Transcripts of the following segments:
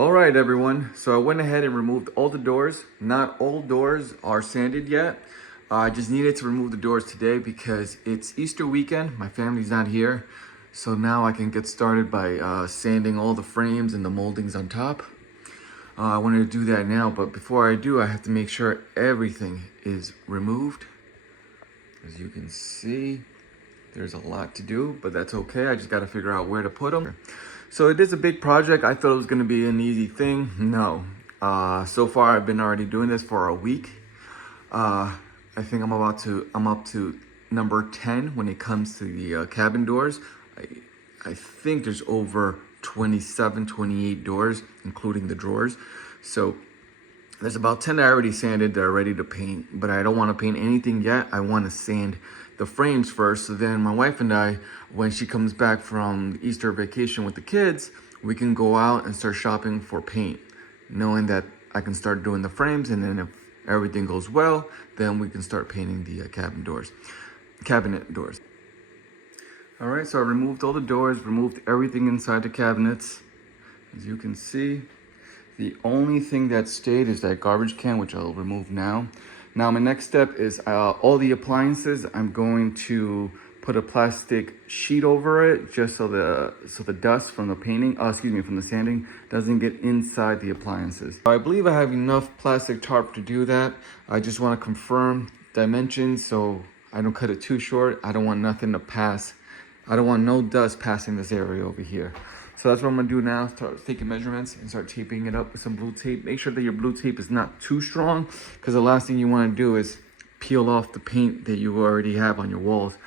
All right, everyone. So I went ahead and removed all the doors. Not all doors are sanded yet. I just needed to remove the doors today because it's Easter weekend. My family's not here. So now I can get started by sanding all the frames and the moldings on top. I wanted to do that now, but before I do, I have to make sure everything is removed. As you can see, there's a lot to do, but that's okay. I just got to figure out where to put them. So it is a big project. I thought it was going to be an easy thing. No. So far, I've been already doing this for a week. I think I'm up to number 10 when it comes to the cabin doors. I think there's over 27, 28 doors, including the drawers. So there's about 10 I already sanded that are ready to paint, but I don't want to paint anything yet. I want to sand the frames first. So then my wife and I, when she comes back from Easter vacation with the kids, we can go out and start shopping for paint, knowing that I can start doing the frames, and then if everything goes well, then we can start painting the cabinet doors. All right, so I removed all the doors, removed everything inside the cabinets. As you can see, the only thing that stayed is that garbage can, which I'll remove now. Now my next step is all the appliances. I'm going to put a plastic sheet over it just so the dust from the painting, from the sanding doesn't get inside the appliances. I believe I have enough plastic tarp to do that. I just want to confirm dimensions so I don't cut it too short. I don't want nothing to pass. I don't want no dust passing this area over here. So that's what I'm gonna do now, start taking measurements and start taping it up with some blue tape. Make sure that your blue tape is not too strong, because the last thing you wanna do is peel off the paint that you already have on your walls.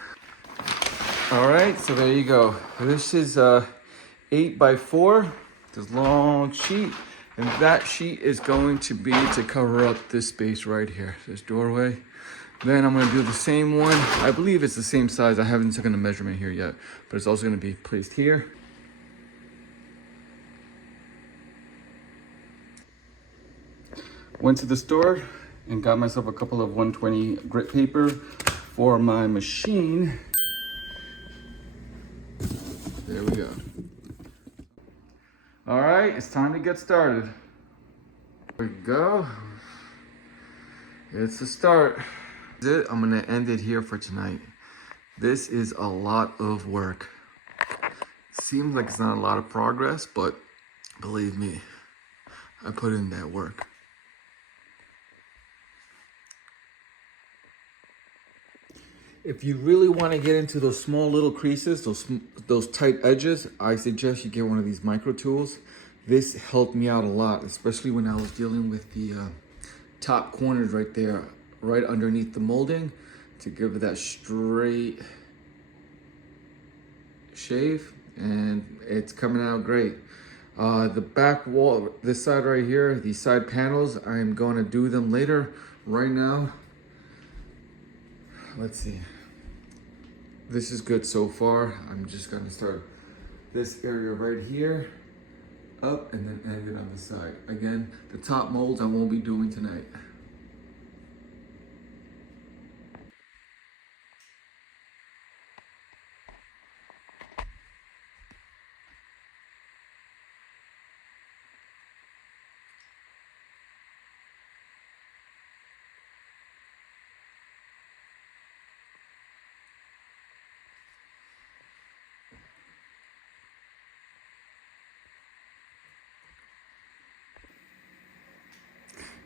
All right, so there you go. This is 8x4, this long sheet, and that sheet is going to be to cover up this space right here, this doorway. Then I'm gonna do the same one. I believe it's the same size. I haven't taken a measurement here yet, but it's also gonna be placed here. Went to the store and got myself a couple of 120 grit paper for my machine. There we go. All right, it's time to get started. There we go. It's the start. That's it. I'm gonna end it here for tonight. This is a lot of work. Seems like it's not a lot of progress, but believe me, I put in that work. If you really want to get into those small little creases, those tight edges, I suggest you get one of these micro tools. This helped me out a lot, especially when I was dealing with the top corners right there, right underneath the molding, to give it that straight shave, and it's coming out great. The back wall, this side right here, these side panels, I'm going to do them later. Right now, let's see. This is good so far. I'm just gonna start this area right here, up, and then end it on the side. Again, the top molds I won't be doing tonight.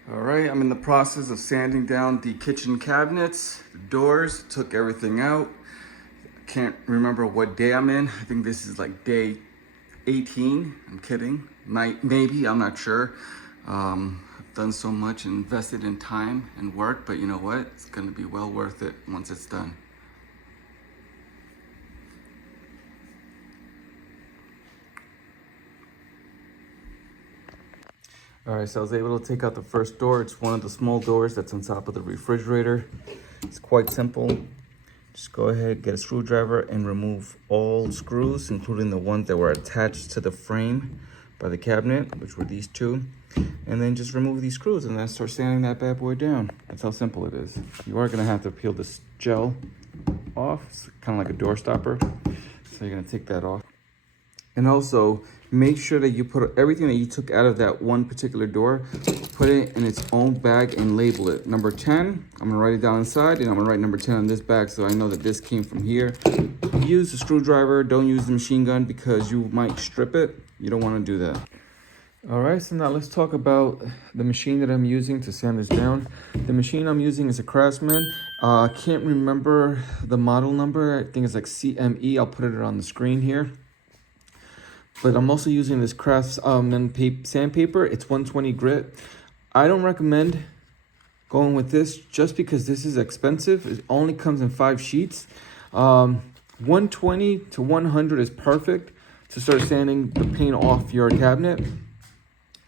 All right, I'm in the process of sanding down the kitchen cabinets, the doors, took everything out. Can't remember what day I'm in. I think this is like day 18. I'm kidding. Maybe, I'm not sure. I've done so much, invested in time and work, but you know what? It's gonna be well worth it once it's done. All right, so I was able to take out the first door. It's one of the small doors that's on top of the refrigerator. It's quite simple. Just go ahead, get a screwdriver and remove all screws, including the ones that were attached to the frame by the cabinet, which were these two. And then just remove these screws and then start sanding that bad boy down. That's how simple it is. You are gonna have to peel this gel off. It's kind of like a door stopper. So you're gonna take that off. And also make sure that you put everything that you took out of that one particular door, put it in its own bag and label it. Number 10, I'm gonna write it down inside, and I'm gonna write number 10 on this bag so I know that this came from here. Use the screwdriver, don't use the machine gun because you might strip it. You don't wanna do that. All right, so now let's talk about the machine that I'm using to sand this down. The machine I'm using is a Craftsman. I can't remember the model number. I think it's like CME. I'll put it on the screen here. But I'm also using this Craftsman sandpaper. It's 120 grit. I don't recommend going with this just because this is expensive. It only comes in 5 sheets. 120 to 100 is perfect to start sanding the paint off your cabinet.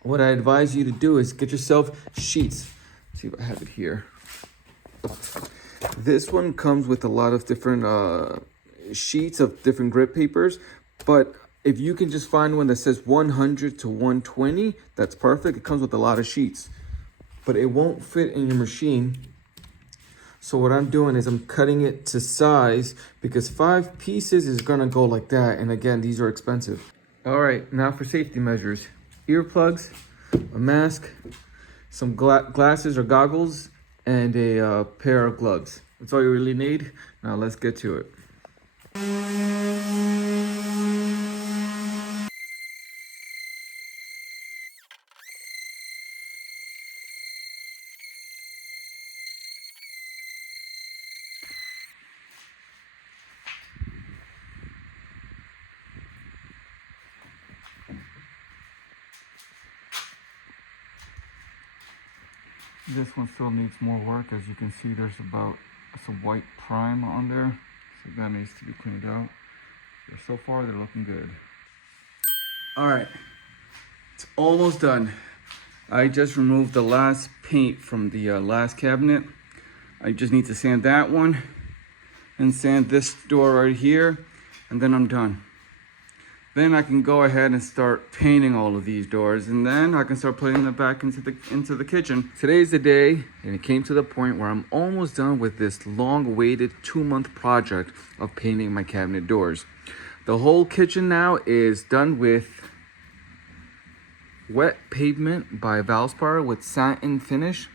What I advise you to do is get yourself sheets. Let's see if I have it here. This one comes with a lot of different sheets of different grit papers, but if you can just find one that says 100 to 120, that's perfect. It comes with a lot of sheets, but it won't fit in your machine. So what I'm doing is I'm cutting it to size because 5 pieces is gonna go like that. And again, these are expensive. All right, now for safety measures. Earplugs, a mask, some glasses or goggles, and a pair of gloves. That's all you really need. Now let's get to it. This one still needs more work. As you can see, there's about some white prime on there, so that needs to be cleaned out. But so far, they're looking good. All right, it's almost done. I just removed the last paint from the last cabinet. I just need to sand that one and sand this door right here, and then I'm done. Then I can go ahead and start painting all of these doors, and then I can start putting them back into the kitchen. Today's the day, and it came to the point where I'm almost done with this long-awaited 2-month project of painting my cabinet doors. The whole kitchen now is done with wet pavement by Valspar with satin finish.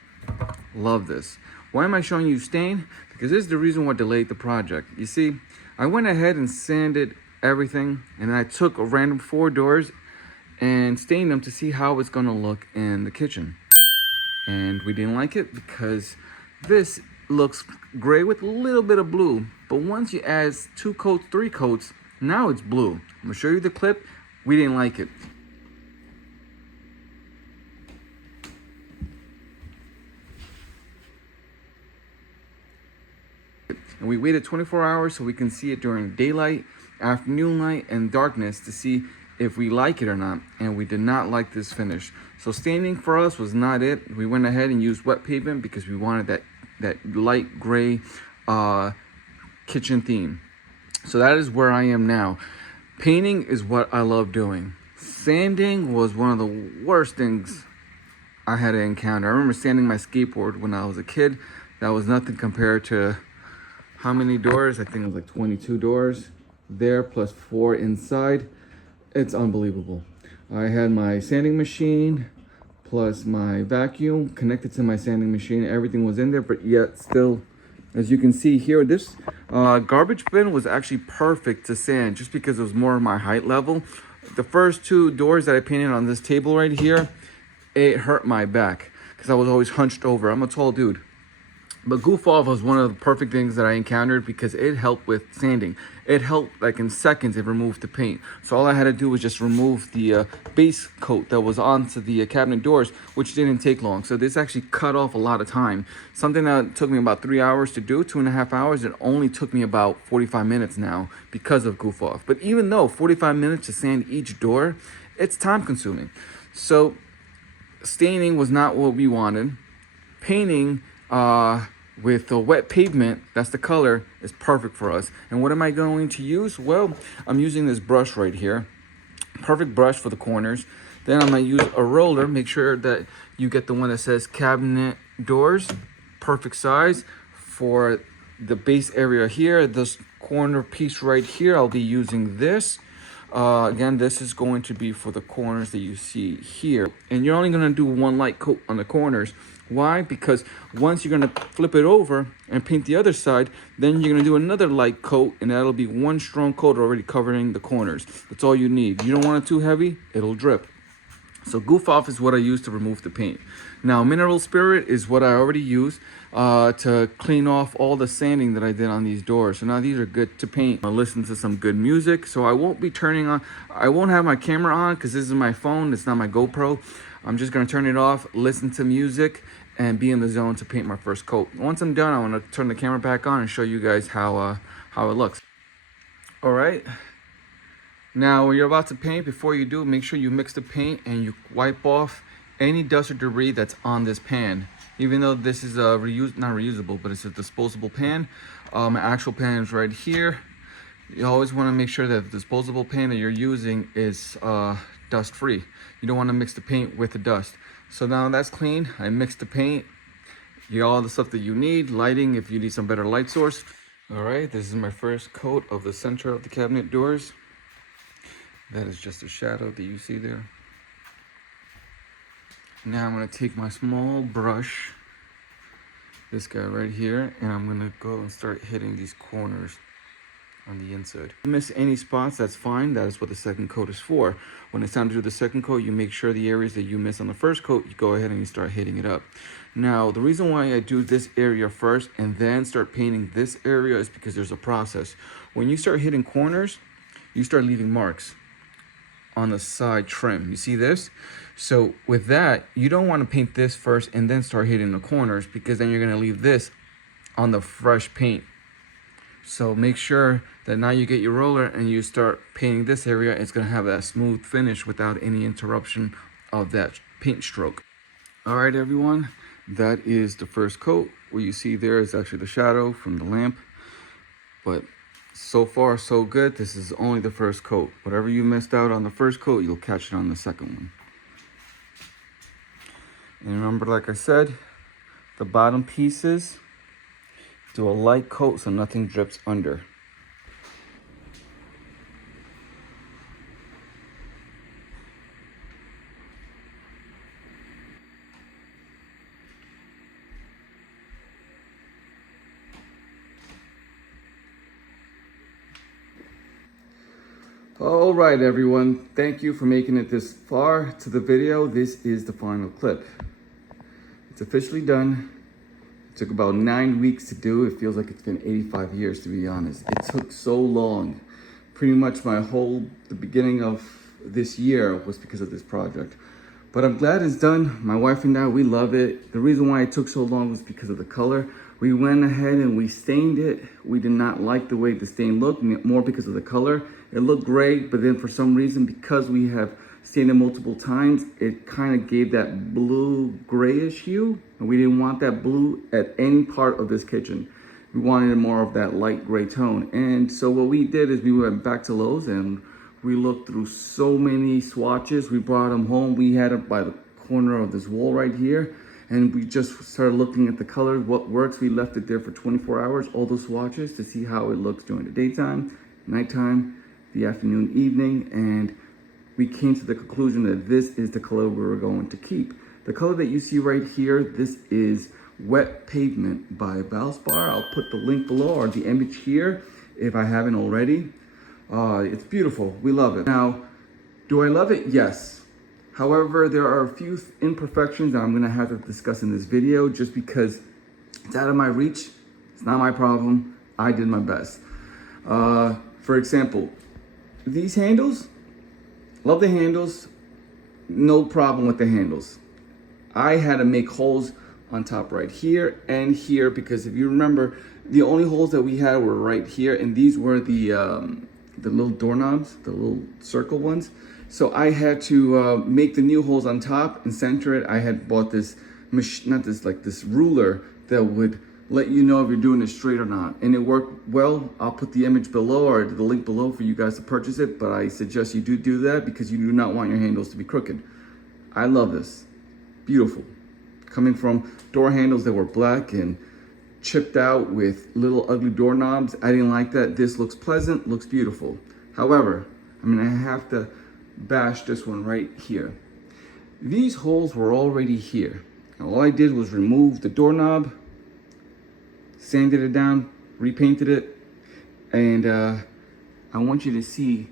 Love this. Why am I showing you stain? Because this is the reason what delayed the project. You see, I went ahead and sanded everything, and I took a random 4 doors and stained them to see how it's gonna look in the kitchen. And we didn't like it because this looks gray with a little bit of blue, but once you add 2 coats, 3 coats, now it's blue. I'm gonna show you the clip. We didn't like it. And we waited 24 hours so we can see it during daylight, afternoon light, and darkness to see if we like it or not. And we did not like this finish. So staining for us was not it. We went ahead and used wet pavement because we wanted that light gray kitchen theme. So that is where I am now. Painting is what I love doing. Sanding was one of the worst things I had to encounter. I remember sanding my skateboard when I was a kid. That was nothing compared to how many doors? I think it was like 22 doors there plus 4 inside. It's unbelievable. I had my sanding machine plus my vacuum connected to my sanding machine. Everything was in there, but yet still, as you can see here, this garbage bin was actually perfect to sand just because it was more of my height level. The first 2 doors that I painted on this table right here, it hurt my back because I was always hunched over. I'm a tall dude. But goof off was one of the perfect things that I encountered because it helped with sanding. It helped, like in seconds, it removed the paint. So all I had to do was just remove the base coat that was onto the cabinet doors, which didn't take long. So this actually cut off a lot of time. Something that took me about 3 hours to do, 2.5 hours, it only took me about 45 minutes now because of goof off. But even though 45 minutes to sand each door, it's time consuming. So staining was not what we wanted. Painting, with the wet pavement, that's the color, is perfect for us. And what am I going to use? Well, I'm using this brush right here. Perfect brush for the corners. Then I'm going to use a roller. Make sure that you get the one that says cabinet doors. Perfect size. For the base area here, this corner piece right here, I'll be using this. Again, this is going to be for the corners that you see here. And you're only going to do one light coat on the corners. Why? Because once you're going to flip it over and paint the other side, then you're going to do another light coat, and that'll be one strong coat already covering the corners. That's all you need. You don't want it too heavy, it'll drip. So Goof Off is what I use to remove the paint. Now Mineral Spirit is what I already used to clean off all the sanding that I did on these doors. So now these are good to paint. I'll listen to some good music. So I won't be turning on, I won't have my camera on because this is my phone, it's not my GoPro. I'm just gonna turn it off, listen to music, and be in the zone to paint my first coat. Once I'm done, I wanna turn the camera back on and show you guys how it looks. All right. Now, when you're about to paint, before you do, make sure you mix the paint and you wipe off any dust or debris that's on this pan. Even though this is not reusable, but it's a disposable pan. My actual pan is right here. You always want to make sure that the disposable pan that you're using is dust free. You don't want to mix the paint with the dust. So now that's clean. I mixed the paint. You got all the stuff that you need. Lighting, if you need some better light source. All right, this is my first coat of the center of the cabinet doors. That is just a shadow that you see there. Now I'm going to take my small brush, this guy right here, and I'm going to go and start hitting these corners on the inside. If you miss any spots, that's fine. That is what the second coat is for. When it's time to do the second coat, you make sure the areas that you miss on the first coat, you go ahead and you start hitting it up. Now, the reason why I do this area first and then start painting this area is because there's a process. When you start hitting corners, you start leaving marks on the side trim. You see this? So with that, you don't want to paint this first and then start hitting the corners, because then you're going to leave this on the fresh paint. So make sure that now you get your roller and you start painting this area, it's going to have that smooth finish without any interruption of that paint stroke. All right, everyone, that is the first coat. What you see there is actually the shadow from the lamp, but so far so good. This is only the first coat. Whatever you missed out on the first coat, you'll catch it on the second one. And remember, like I said, the bottom pieces, do a light coat so nothing drips under. All right, everyone, thank you for making it this far to the video. This is the final clip. It's officially done. It took about 9 weeks to do. It feels like it's been 85 years, to be honest. It took so long. Pretty much the beginning of this year was because of this project. But I'm glad it's done. My wife and I, we love it. The reason why it took so long was because of the color. We went ahead and we stained it. We did not like the way the stain looked, more because of the color. It looked great, but then for some reason, because we have stained it multiple times, it kind of gave that blue grayish hue. And we didn't want that blue at any part of this kitchen. We wanted more of that light gray tone. And so what we did is we went back to Lowe's and we looked through so many swatches. We brought them home. We had it by the corner of this wall right here. And we just started looking at the colors, what works. We left it there for 24 hours, all those swatches, to see how it looks during the daytime, nighttime, the afternoon, evening. And we came to the conclusion that this is the color we were going to keep. The color that you see right here, this is Wet Pavement by Valspar. I'll put the link below or the image here if I haven't already. It's beautiful. We love it. Now, do I love it? Yes. However, there are a few imperfections that I'm going to have to discuss in this video just because it's out of my reach. It's not my problem. I did my best. For example, these handles, love the handles. No problem with the handles. I had to make holes on top right here and here because if you remember, the only holes that we had were right here, and these were the little doorknobs, the little circle ones. So I had to make the new holes on top and center it. I had bought this, this ruler that would let you know if you're doing it straight or not. And it worked well. I'll put the image below or the link below for you guys to purchase it. But I suggest you do that because you do not want your handles to be crooked. I love this. Beautiful. Coming from door handles that were black and chipped out with little ugly doorknobs. I didn't like that. This looks pleasant, looks beautiful. However, I have to bash this one right here. These holes were already here. And all I did was remove the doorknob, sanded it down, repainted it, and I want you to see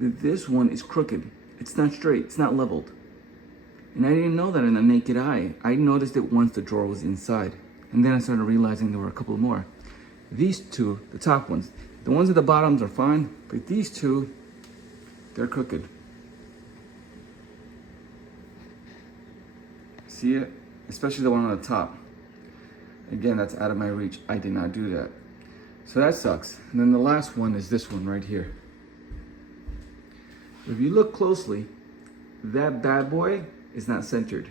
that this one is crooked. It's not straight, it's not leveled. And I didn't know that in the naked eye. I noticed it once the drawer was inside. And then I started realizing there were a couple more. These two, the top ones, the ones at the bottoms are fine, but these two, they're crooked. See it? Especially the one on the top. Again, that's out of my reach. I did not do that. So that sucks. And then the last one is this one right here. If you look closely, that bad boy is not centered.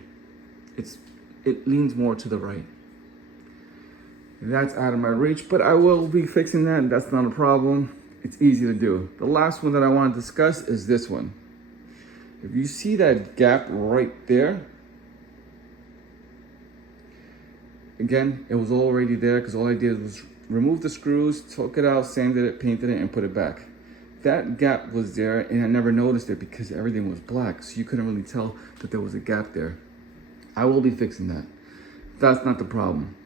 It leans more to the right. That's out of my reach, but I will be fixing that. That's not a problem. It's easy to do. The last one that I want to discuss is this one. If you see that gap right there, again, it was already there because all I did was remove the screws, took it out, sanded it, painted it, and put it back. That gap was there, and I never noticed it because everything was black, so you couldn't really tell that there was a gap there. I will be fixing that. That's not the problem.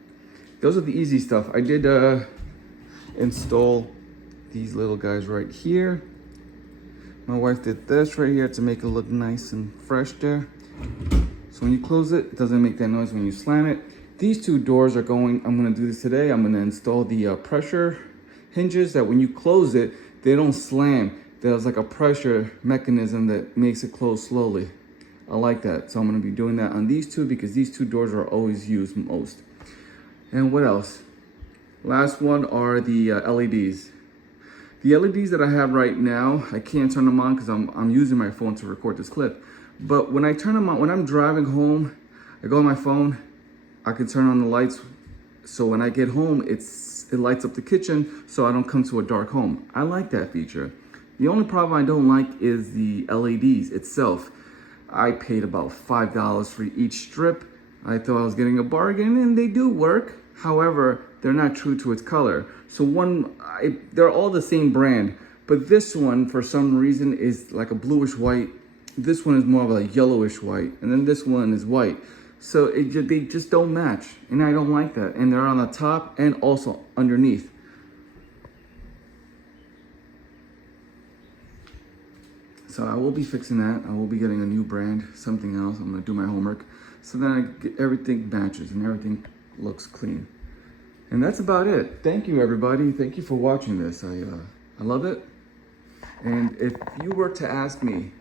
Those are the easy stuff. I did install these little guys right here. My wife did this right here to make it look nice and fresh there. So when you close it, it doesn't make that noise when you slam it. These two doors are going, I'm gonna do this today. I'm gonna install the pressure hinges that when you close it, they don't slam. There's like a pressure mechanism that makes it close slowly. I like that. So I'm gonna be doing that on these two because these two doors are always used most. And what else? Last one are the LEDs. The LEDs that I have right now, I can't turn them on because I'm using my phone to record this clip. But when I turn them on, when I'm driving home, I go on my phone, I can turn on the lights. So when I get home, it lights up the kitchen so I don't come to a dark home. I like that feature. The only problem I don't like is the LEDs itself. I paid about $5 for each strip. I thought I was getting a bargain, and they do work. However, they're not true to its color. So they're all the same brand, but this one, for some reason, is like a bluish white. This one is more of a yellowish white, and then this one is white. So they just don't match, and I don't like that. And they're on the top and also underneath. So I will be fixing that. I will be getting a new brand, something else. I'm gonna do my homework. So then everything matches and everything looks clean. And that's about it. Thank you, everybody. Thank you for watching this. I love it. And if you were to ask me,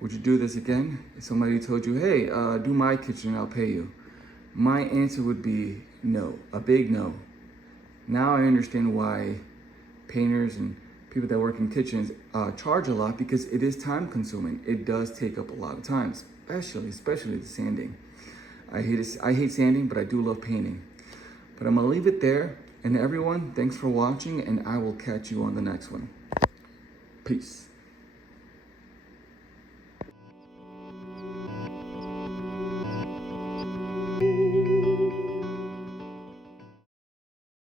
would you do this again? If somebody told you, hey, do my kitchen, I'll pay you. My answer would be no, a big no. Now I understand why painters and people that work in kitchens charge a lot, because it is time consuming. It does take up a lot of time, especially the sanding. I hate sanding, but I do love painting. But I'm gonna leave it there. And everyone, thanks for watching, and I will catch you on the next one. Peace.